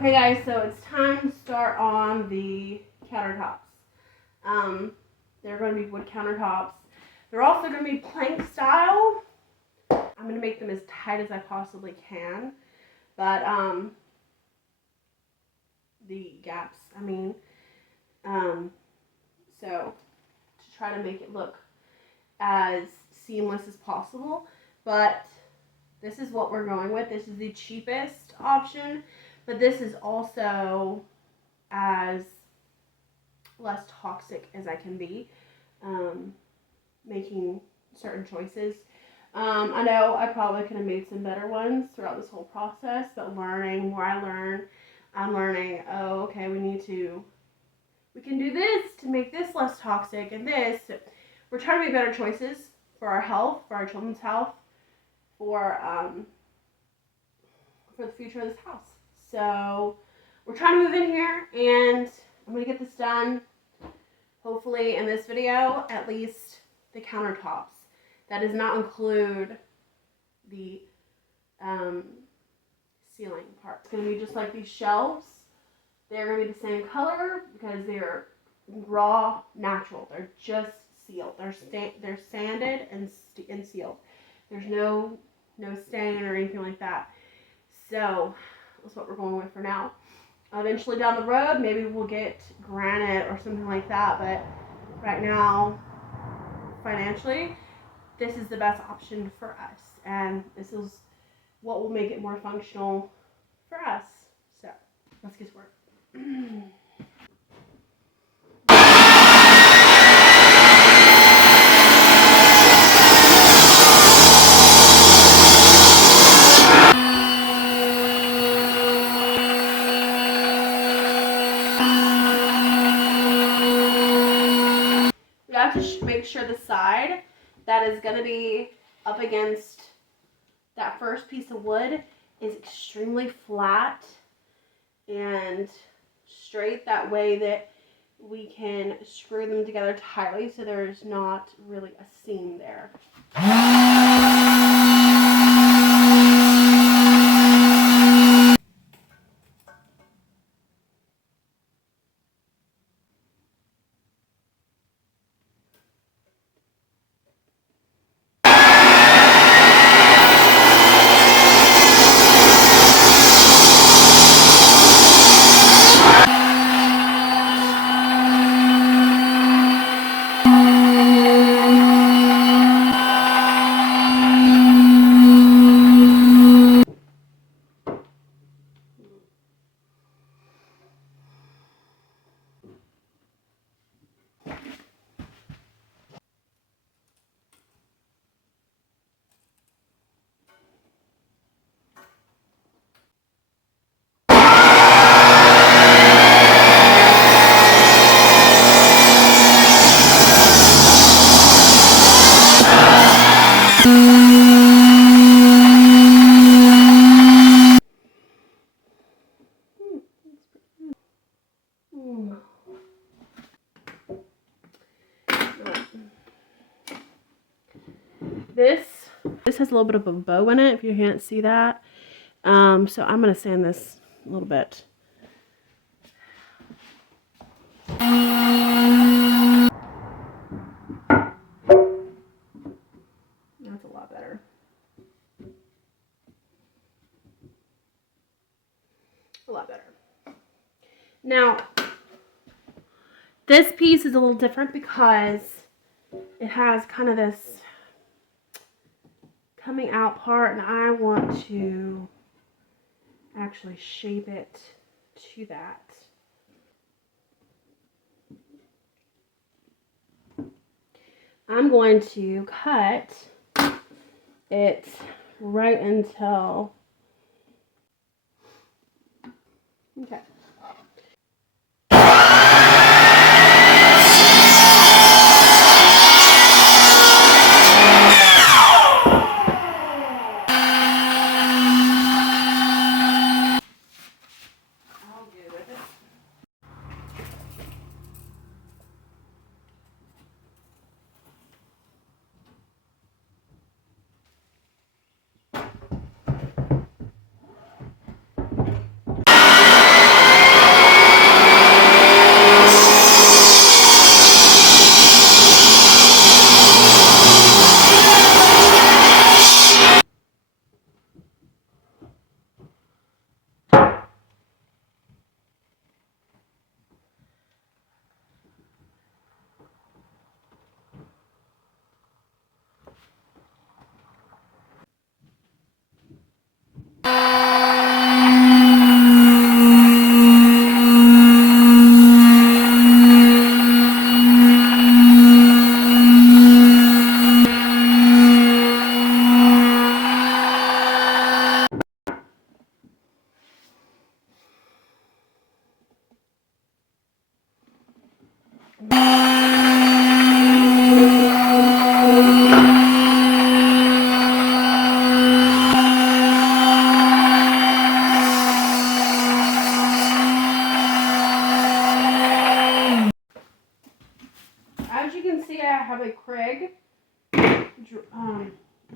Okay guys, so it's time to start on the countertops. They're going to be wood countertops. They're also going to be plank style. I'm going to make them as tight as I possibly can. But, the gaps, so to try to make it look as seamless as possible. But this is what we're going with. This is the cheapest option, but this is also as less toxic as I can be, making certain choices. I know I probably could have made some better ones throughout this whole process, but learning, more I learn, I'm learning, oh, okay, we can do this to make this less toxic, and this. We're trying to make better choices for our health, for our children's health, for the future of this house. So we're trying to move in here, and I'm going to get this done, hopefully in this video, at least the countertops. That does not include the ceiling part. It's going to be just like these shelves. They're going to be the same color because they're raw, natural. They're just sealed. They're sanded and sealed. There's no stain or anything like that. So that's what we're going with for now. Eventually down the road, maybe we'll get granite or something like that. But right now, financially, this is the best option for us. And this is what will make it more functional for us. So let's get to work. We have to make sure the side that is going to be up against that first piece of wood is extremely flat and straight, that way that we can screw them together tightly so there's not really a seam there. This has a little bit of a bow in it, if you can't see that. So I'm going to sand this a little bit. That's a lot better. A lot better. Now, this piece is a little different because it has kind of this coming out part, and I want to actually shape it to that. I'm going to cut it right until, okay.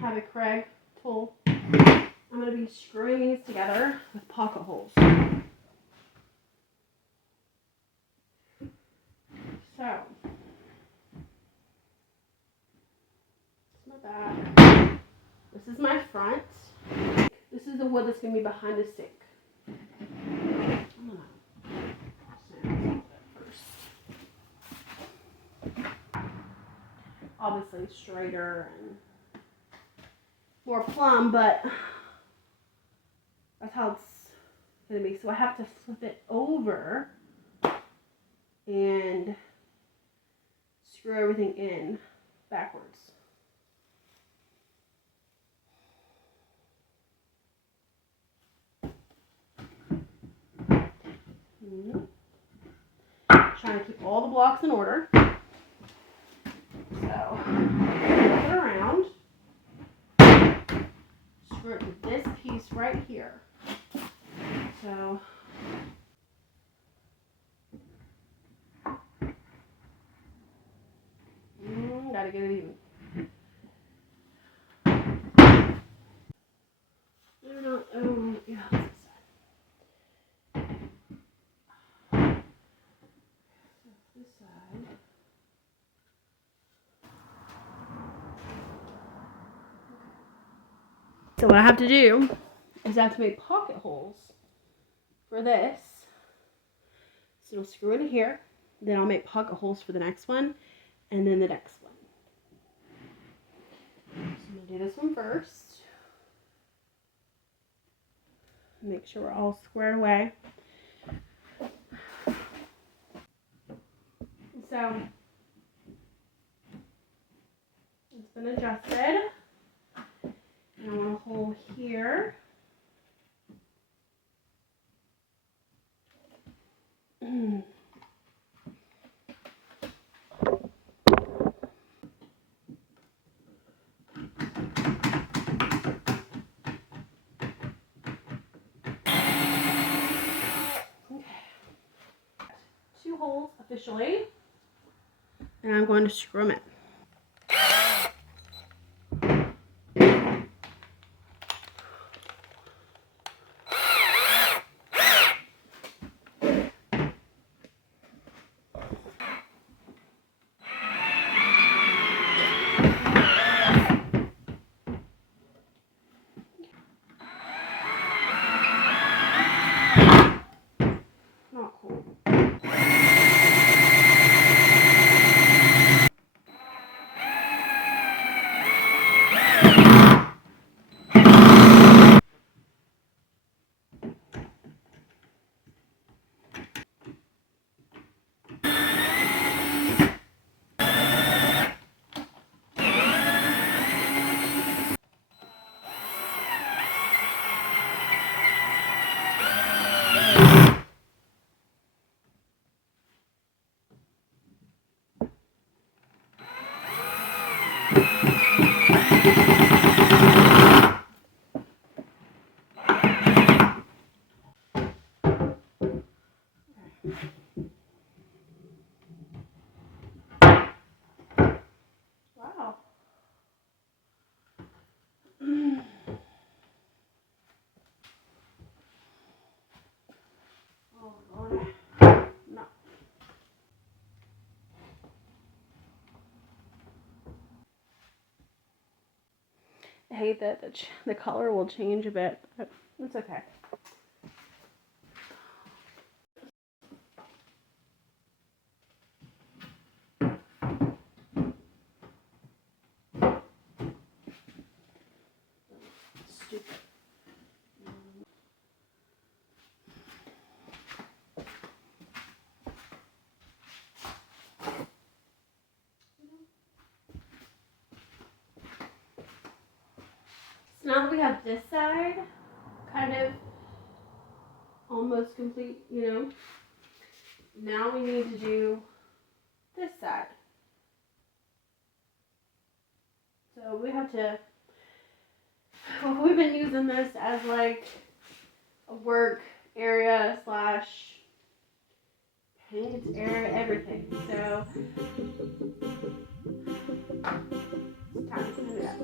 have a Craig tool. I'm going to be screwing these together with pocket holes. So, this is my back. This is my front. This is the wood that's going to be behind the sink. I'm going to snap it first. Obviously straighter and more plumb, but that's how it's going to be. So I have to flip it over and screw everything in backwards. Trying to keep all the blocks in order. So, flip it around. Screw it to this piece right here. So, gotta get it even. Oh, yeah, that's this side. So what I have to do is I have to make pocket holes for this. So I'll screw it in here, then I'll make pocket holes for the next one, and then the next one. So I'm going to do this one first. Make sure we're all squared away. So it's been adjusted. And I want a hole here. Two holes officially, and I'm going to screw them in. Not cool. Wow. Oh, Lord. No. I hate that the color will change a bit, but it's okay. Stupid. So now that we have this side kind of almost complete, now we need to do this side. So we have to, we've been using this as like a work area slash paint area, everything. So it's time to clean it up.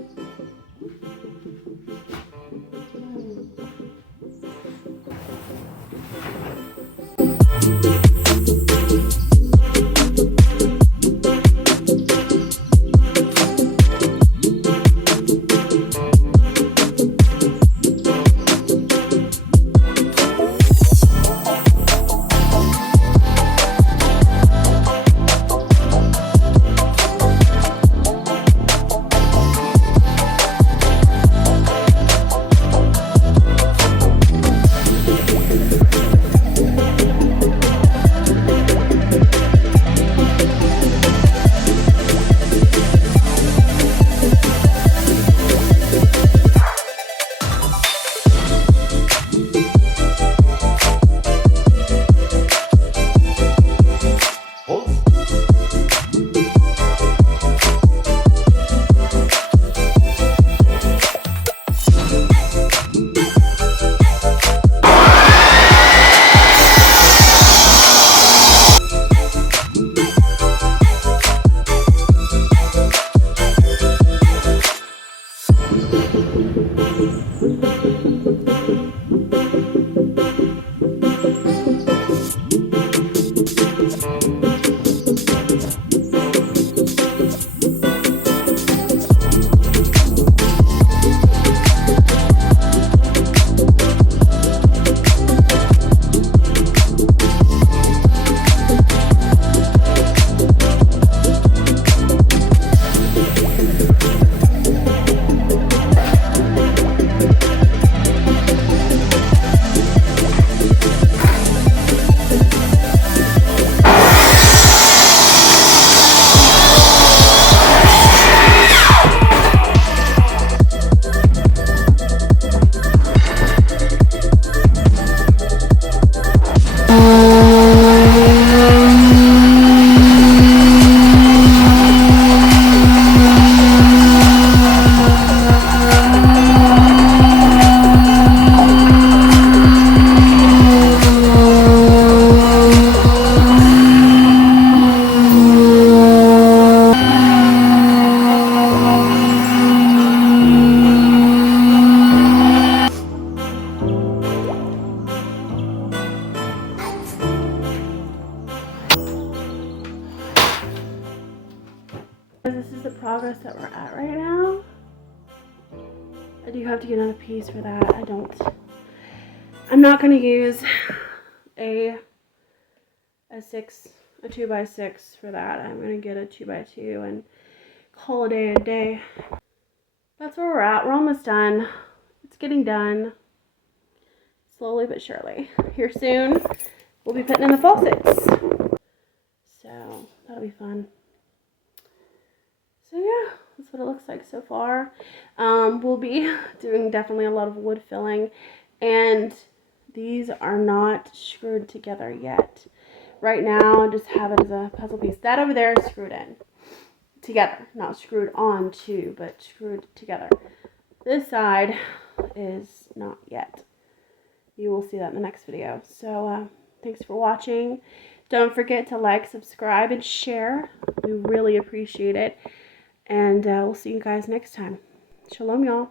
This is the progress that we're at right now. I do have to get another piece for that. I'm not going to use a 2x6 for that. I'm going to get a 2x2 and call it a day. That's where we're at. We're almost done. It's getting done. Slowly but surely. Here soon, we'll be putting in the faucets. So, that'll be fun. So yeah, that's what it looks like so far. We'll be doing definitely a lot of wood filling, and these are not screwed together yet. Right now, I just have it as a puzzle piece. That over there is screwed in together, not screwed on to, but screwed together. This side is not yet. You will see that in the next video. So thanks for watching. Don't forget to like, subscribe, and share. We really appreciate it. And we'll see you guys next time. Shalom, y'all.